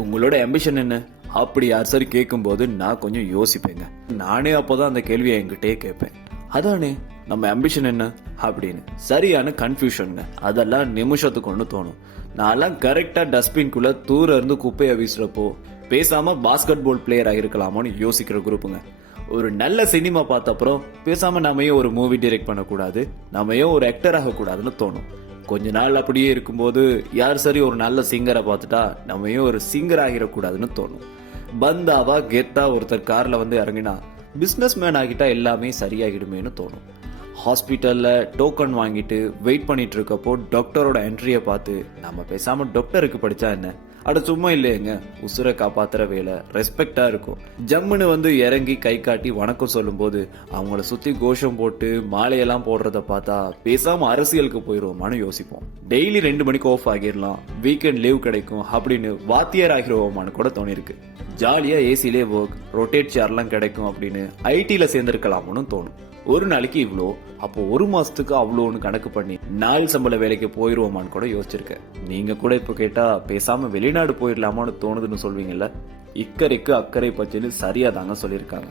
உங்களோட ஆம்பிஷன் என்ன அப்படி யார் சரி கேட்கும்போது நான் கொஞ்சம் யோசிப்பேங்க. நானே அப்போதான் அந்த கேள்வியை என்கிட்டயே கேட்பேன். அதானே நம்ம ஆம்பிஷன் என்ன அப்படின்னு சரியான கன்ஃபியூஷனுங்க. அதெல்லாம் நிமிஷத்துக்கு ஒன்று தோணும். நான்லாம் கரெக்டா டஸ்ட்பின்குள்ள தூர இருந்து குப்பையை வீசுறப்போ பேசாம பாஸ்கெட் பால் பிளேயர் ஆகிருக்கலாமோன்னு யோசிக்கிற குரூப்புங்க. ஒரு நல்ல சினிமா பார்த்த அப்புறம் பேசாம நாமையும் ஒரு மூவி டைரக்ட் பண்ணக்கூடாது, நாமையும் ஒரு ஆக்டர் ஆகக்கூடாதுன்னு தோணும். கொஞ்ச நாள் அப்படியே இருக்கும்போது யார் சரி ஒரு நல்ல சிங்கரை பார்த்துட்டா நம்மையும் ஒரு சிங்கர் ஆகிடக்கூடாதுன்னு தோணும். பந்தாவா கெத்தா ஒருத்தர் கார்ல வந்து இறங்கினா பிசினஸ் மேன் ஆகிட்டா எல்லாமே சரியாகிடுமேனு தோணும். ஹாஸ்பிட்டல்ல டோக்கன் வாங்கிட்டு வெயிட் பண்ணிட்டு இருக்கப்போ டாக்டரோட என்ட்ரியை பார்த்து நம்ம பேசாம டாக்டருக்கு படிச்சா என்ன, அட சும்மா இல்லையேங்க, உசுரை காப்பாத்துற வேலை ரெஸ்பெக்டா இருக்கும். ஜம்முன்னு வந்து இறங்கி கை காட்டி வணக்கம் சொல்லும் போது அவங்கள சுத்தி கோஷம் போட்டு மாலையெல்லாம் போடுறத பார்த்தா பேசாம அரசியலுக்கு போயிருவோமான்னு யோசிப்போம். டெய்லி 2 மணிக்கு ஆஃப் ஆகிடலாம், வீக்கெண்ட் லீவ் கிடைக்கும் அப்படின்னு வாத்தியார் ஆகிருவோமான்னு கூட தோணிருக்கு. ஜாலியா ஏசிலே ஒர்க், ரொட்டேட் சேர்லாம் கிடைக்கும் அப்படின்னு ஐடில சேர்ந்திருக்கலாம்னு தோணும். ஒரு நாளைக்கு இவ்வளோ, அப்போ ஒரு மாசத்துக்கு அவ்வளோன்னு கணக்கு பண்ணி நாள் சம்பள வேலைக்கு போயிருவோமான்னு கூட யோசிச்சிருக்கேன். நீங்க கூட இப்போ கேட்டா பேசாம வெளிநாடு போயிடலாமான்னு தோணுதுன்னு சொல்வீங்கல்ல. இக்கரைக்கு அக்கறை பச்சைன்னு சரியா தாங்க சொல்லியிருக்காங்க.